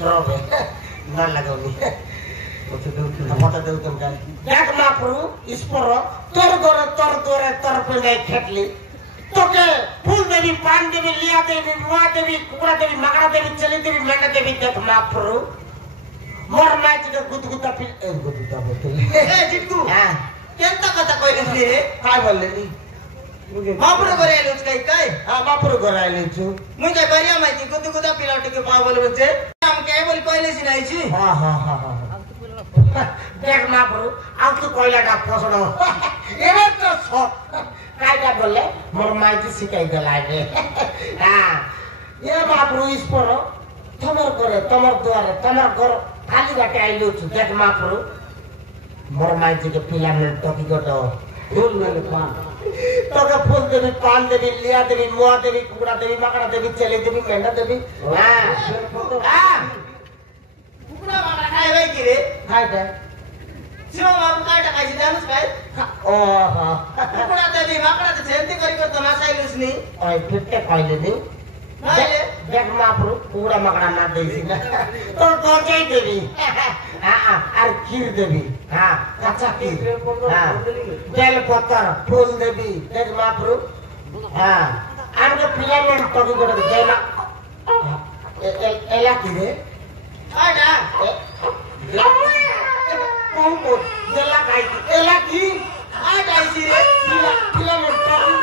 Robe. Nan lagoni. Mata deutum kan. Dak mapru isporo tor dore tor pindai khetli. Toke फूल देवी पान देवी लिया देवी मुआ देवी कुकड़ा देवी मगरा देवी चली देवी मेंढा देवी देख मापरू मोर मैच के गुदगुदा फिर गुदगुदा बोलते ए जिट्टू हां केंता कथा कइले रे काय बोलले नी मापरू गरायले काय काय हां मापरू गरायले छु मुझे बरिया माहिती गुदगुदा पिलाटी के पाव बोले बच्चे हम काय बोल पहिले सिनाई छि हां हां हां देख मापरू अब तू कोइला का फसड़ो एने तो काय बोले मोर माइती सिकाई देलाय रे हां ये मापरू इस पर तमर करे तमर द्वारे तमर घर खाली बाटे आइलो छु देख मापरू मोर माइती के पिला में टकी गटो फूल में पान तो के फूल देवी पान देवी लिया देवी मुआ देवी कुकड़ा देवी मकड़ा देवी चले देवी मेंढा देवी हां हां कुकड़ा मारा खाए भाई की रे खाए दे शिव मारू काटा खाई जानस काय ओहो कुकड़ा देवी मकड़ा दे सेंती करी को तमाशाइलुस नी ओय फिट्टे खाइले नी देख मापरू कुकड़ा मकड़ा ना देसी ना तो कोचै देवी हां और खीर देवी हां कच्चा खीर हां बेल पत्तर फूल देवी देख मापरू हां आमके पिला में टकी गड देला एला की रे आडा कौन को देला काई एला की आडा सी रे पिला में टकी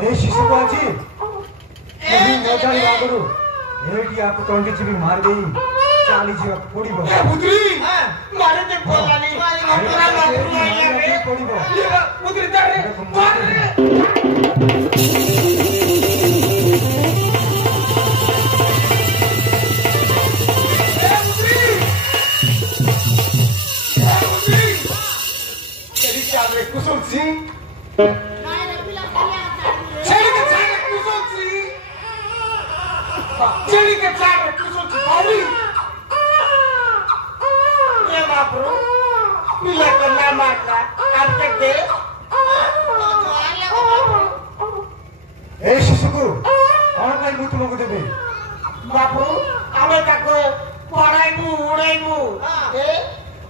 हे शिशुपाजी कहीं न जाने आगरू एटी आपको तोंडी चिबी मार गई चाली जीवा पोड़ी बो पुत्री मारे ते बोला नहीं मारे पोड़ी बो पुत्री तारे मार कुसुम सिंह चली के चार कुसुम सिंह ये मापरू पिला को ना मारना अब तक दे ए शिशुकु कौन भाई मुझ तुमको देबे बापू हमें ताको पढ़ाइबू उड़ाइबू ए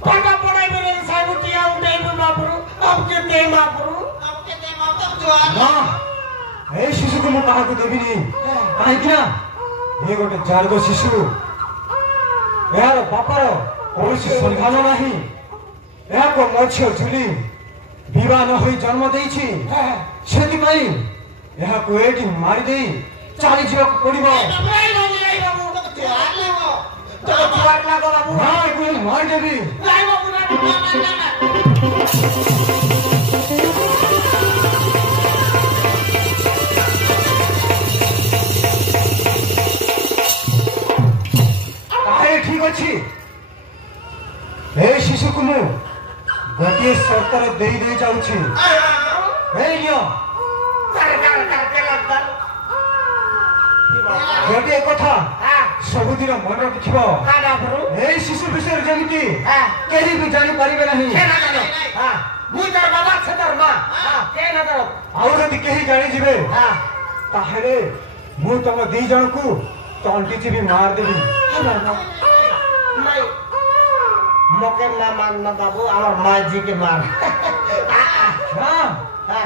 पाटा पढ़ाइबू रे साइबू टिया उड़ाइबू बापू अब के दे मापरू ना ए शिशुकु मु कहा को देबी नहीं काहे क्या ये गोटे जारगो शिशु यार बापार कौन संधान नहीं या को मछियो झुली विवाह न होई जन्म देइछि सेति पई या को एटी मारी देई चाली जीव पड़िबो हां को मार देबी ठीक अच्छी हे शिशु को मु गोटे सरकार दे दे जाउछि हे लियो गोटे कथा सबुदिन मन रखिबो हे शिशु विषय जेमिति केही भी जानि परिबे नहीं हां मु तर बाबा छ तर मां के न करो और यदि केही जानि जिबे ताहले मु तम दी जण को तंटी भी मार देबी नहीं मोके ना मानना बाबू और माँ जी के मार हां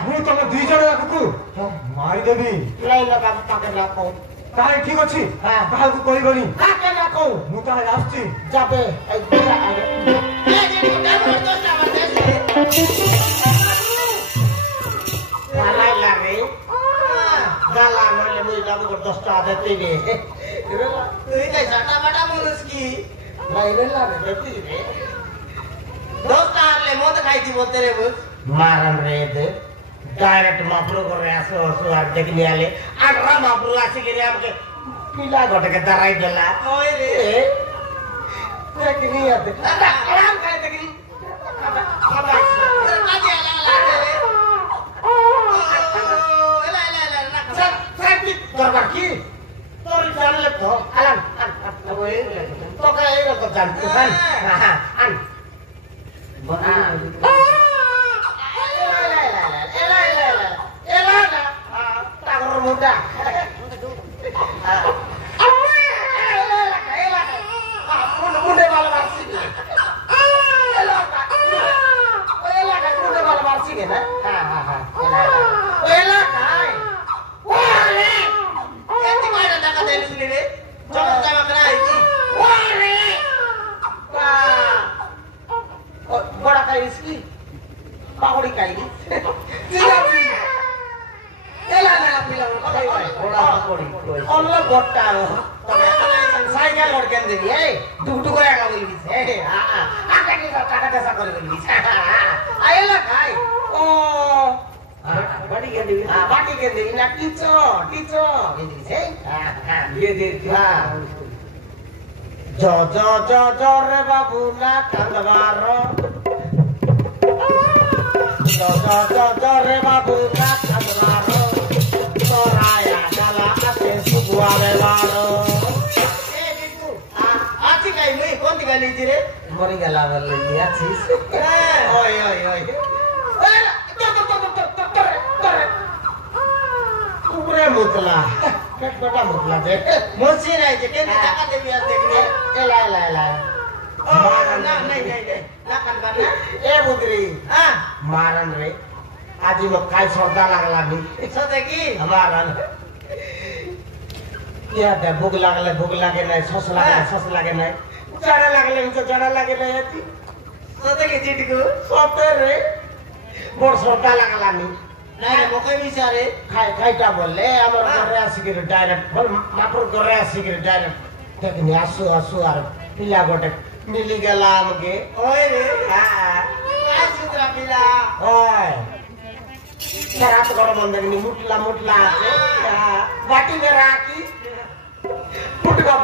मु तम दी जण को मार देबी नहीं ना बाबू ताके ना को ताहे ठीक अछि काहा को कहबनी ताके ना को मु ताहे आछी जाबे ए जे को डाबर दोस्त आवर देसे गाला लागे गाला नले मुई जाबो को दोस्त आदते रे तुई काय जाटा बाटा बोलस की नहीं लागे देती रे दोस्त आरले मोद खाई थी बोलते रे मारन रे दे डायरेक्ट मापरो कर रे आसो आसो आ देखने आले आगरा मापरो आसे के रे हमके पीला घट के दराई देला ओए रे देखनी आते आराम करे देखनी Sorry, jangan lepas. Alam, apa ini? Tokai ini kau jangan kan? An. Elah. udah. Muda malam arsik. Elak muda malam arsik ya, elak kai. Wah ni, nanti mana nak ada di sini ni? Jangan kena ini. Wah ni, bora kai iski, pakuri kai ni. Tidak. Elak nak bilang bora pakuri. Allah botta. Cycle ওরকেন দিবি এই দুটো করে একা বলবি আটা কি টাকা টাকা করে বলবি আইলা খাই ও বাটি কে দিবি না টিচো দিবি সেই দিয়ে দে জ রে বাবু না কান্দবারো জ রে বাবু না কান্দবারো তোরায়া ডালা আছে সুগুয়ারে বারো Mori galawan lagi asis. Oi. Kupre mutla. Ket bata mutla de. Mosi nahi je ken jaka de biar dekhne. Ela. Oh, nahi. Na kan bana. Putri. Maran re. Aji mo kai sorda lagla ni. Sote ki? Maran. Ya de bhuk lage nahi, sos lage nahi. Jada lage nahi ati. Sote ki chitku? Sote re. Bor sorda lagla ni. Nahi mokai bisare. Khai ta bolle amar gore asigir direct. Bol mapur gore asigir direct. Tekni asu ar pila gote mili gela amke. Oi re. Asudra pila. Oi. Serat karo mondeng ni mutla ase. Bati meraki.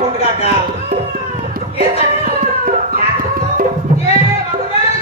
Putga gal. Ye tadi. Ye babu bhai.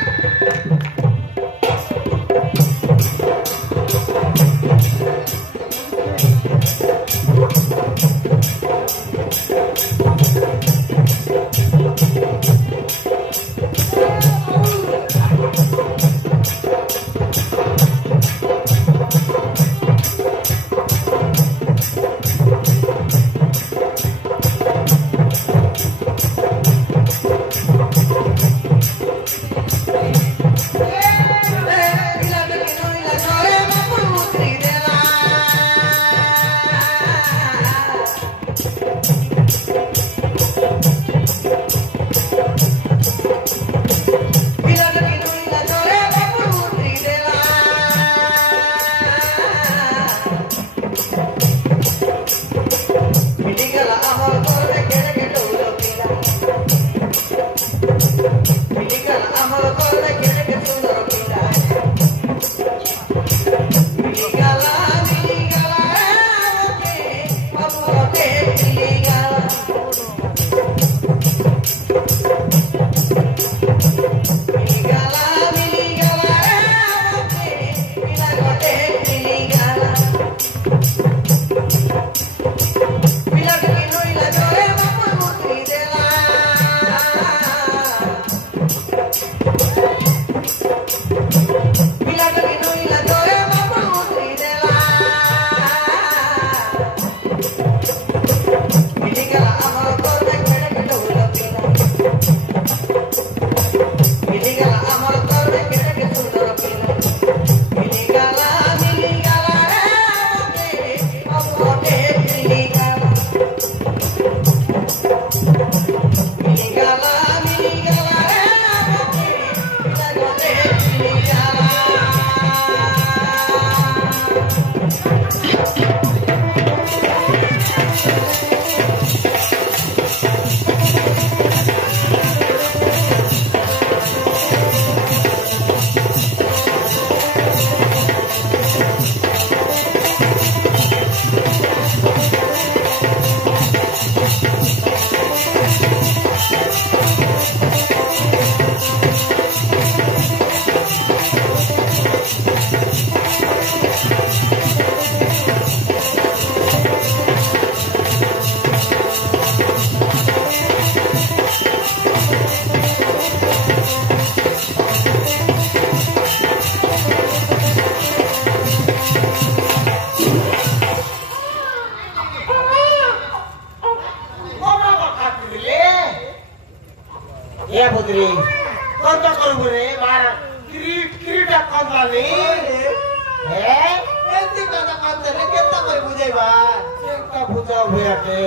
भैयाटे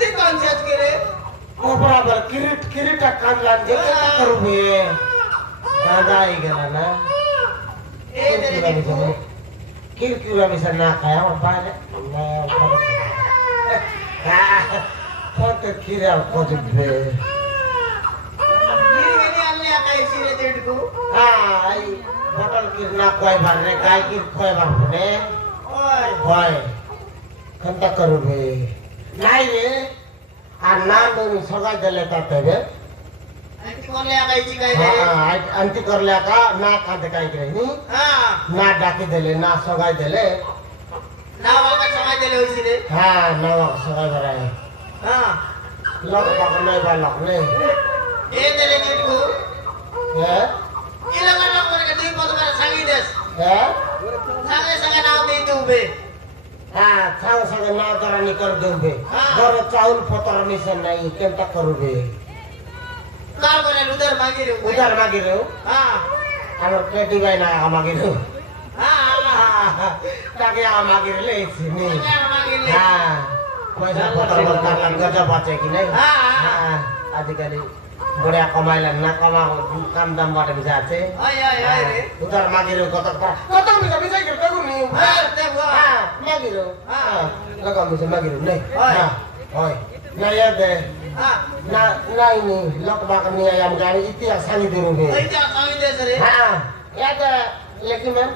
ते conscious करे ओ बराबर किरीटा काढला जे काय करू बे दादा आई गेला ना ए तेरे देखो किरकिरा bisa ना खाया और बाले फोटो किरा फोटो बे ये आले आता इसीरे डेट को आई बोतल किरना कोई बार रे काय किर कोई बार ने ओए होय कंता करू बे नाही रे आ ना दोन सगळा दिले का ते अंती कोले आता इची काय रे हां अंती करल्या का ना खाते काय रे नी हां ना डाकी दिले ना सगळा दिले नाव का समाज दिले इसीरे हां ना सगळा बराय हां लोक बाग नाही बा लोक ने ए तेरे डेट को हे इला का लोक करे दी पद कर सांगी देस हे सांगे सांगे नाव दे तू बे हां सांग सांग ना जरा निकर देऊ बे हां. बर चावल फोतर मिशन नाही केंता करू बे कार करे उधर मांगी रे उधार मागी रे हां আমার পেটি ভাই না আমাকে রে हां তাকে আমাকে রে লেছি নি क्या मांगी ले হ্যাঁ পয়সা পত্র বলতার লাগ গজব আছে কি নাই हां হ্যাঁ আজকালি বড়িয়া কমাইলেন না কমা কাম দাম বাটে বিজা আছে ओए ओए ओए रे উধার মাগি রে কত বিজা বিজা করে দেখো নি हां ते वो হ্যাঁ মাগি রে হ্যাঁ লাগা বিজা মাগি রে নাই ওই। হ্যাঁ ওই না ইয়াদে हां না নাই নি লোক বাক নি আম গাড়ি ইতিহাস সানি দিরুবে ओए क्या सांगी देस रे हाँ, याद लेकिन मैम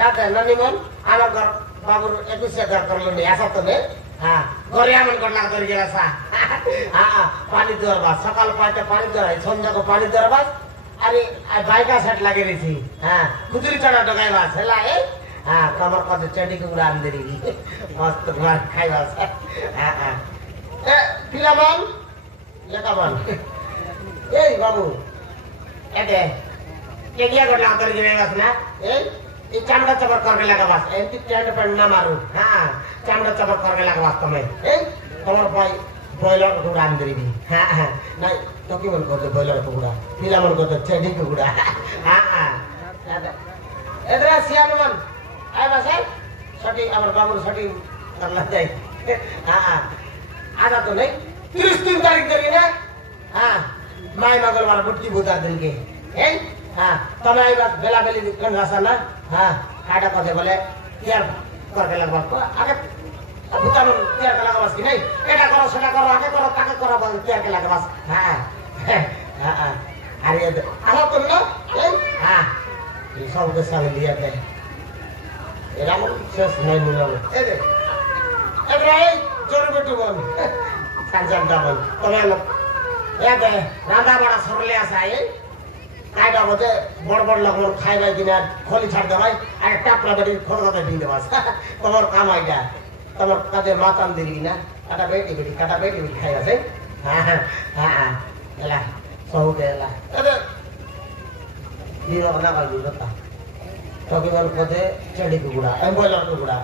याद ननी मैम आला घर बाबू एक से घर कर लेने ऐसा तो नहीं हाँ गोरिया मन करना कर जरा सा हाँ पानी दर बस सकाल पाते पानी दर है संजा को पानी दर बस अरे बाइक का सेट लगे रही थी हाँ कुदरी चढ़ा डगाई बस है लाए हाँ कमर का तो चढ़ी को उड़ान दे रही मस्त मार खाई बस हाँ हाँ ए पिला मन लेका मन ए बाबू एते ये क्या कर लाकर के बस ना ए ये चामड़ा चबर करके लगा बस ए टेंट पर ना मारू हां चामड़ा चबर करके लगा बस तुम्हें ए तुम्हारे भाई बॉयलर को उड़ान दे रही हां हां नहीं तो की मन करते बॉयलर को उड़ा पीला मन करते चेडी को उड़ा हां हां एदरा सियान मन आए बस सटी अमर बाबू सटी करला जाए हां हां आधा तो नहीं 30 तारीख करी ना हां माई मंगलवार बुटकी बुता दिन के ए हां तमे आई बात बेला बेली कन रासा ना हां काटा कदे बोले यार करके लगवा को आगे बुता में तैयार के लगवा की नहीं एटा करो सेटा करो आगे करो ताके करो बस तैयार के लगवा हां हां अरे आला तो ना ए हां ये सब के संग लिया थे एरा मन सेस नहीं मिलो ए दे ए जोर बेटू बोल कांचन डबल तमे लोग याद है राधा बड़ा सरले आसा है कायदा होते बड़ लगन खाइबाय दिना खोली छाड़ दबाई अरे टापला बड़ी खोलगता दिन दबास तमर काम आइडा तमर कदे मातान दिली ना काटा बेटी खाइबा छै हां हां एला सौ देला अरे दिरो ना कर दिता तो के मन कोते चढ़ी को गुड़ा एम्बुलेंस को गुड़ा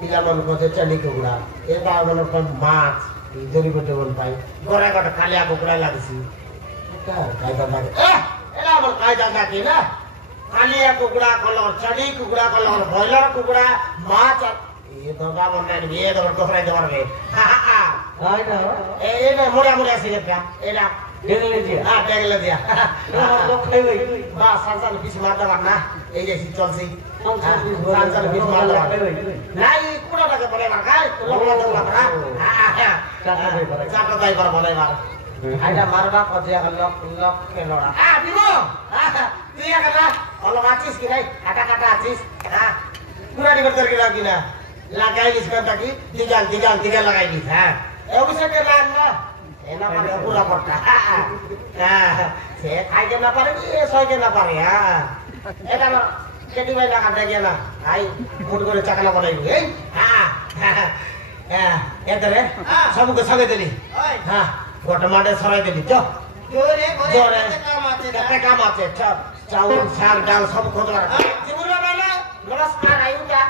पिला मन कोते चढ़ी को गुड़ा ए बा मन को माछ जरी बेटे बोल पाई गोरा गट कालिया को गुड़ा लागसी का कायदा लागे एला मन कायदा लागे ना कालिया को गुड़ा कलर चढ़ी को गुड़ा कलर बॉयलर को गुड़ा माछ ये दोगा मन ने ये दो टोकरा दवर में हां हां कायदा ए ना मोड़ा से क्या एला डेल ले दिया हां डेल ले दिया लोग खाई गई बा सांसल बीच मारदा वरना ए जैसी चलसी सांसल बीच मारदा नहीं कुड़ा लगे बोले मार का लोग लगे मार हां चाटा दाई पर बोले मार आइडा मारबा को दिया लोग के लोड़ा बिमो दिया करला ओलो माचिस की नहीं काटा आचिस हां पूरा निकल करके लागी ना लगाई इसका ताकि दिगाल लगाई दी हां ए उसे के लाग ना एना पर पूरा पड़ता हां से खाई के ना पारे ये सोई के ना पारे हां एटा ना केटी भाई लगा दे गया ना भाई मुड करे चकला बनाई ए हां एदरे सब को सगे देली हां गोट माडे सराई देली जो जोरे काम आते चाउल साग दाल सब खोदवा जिमुरा वाला नमस्कार आयुटा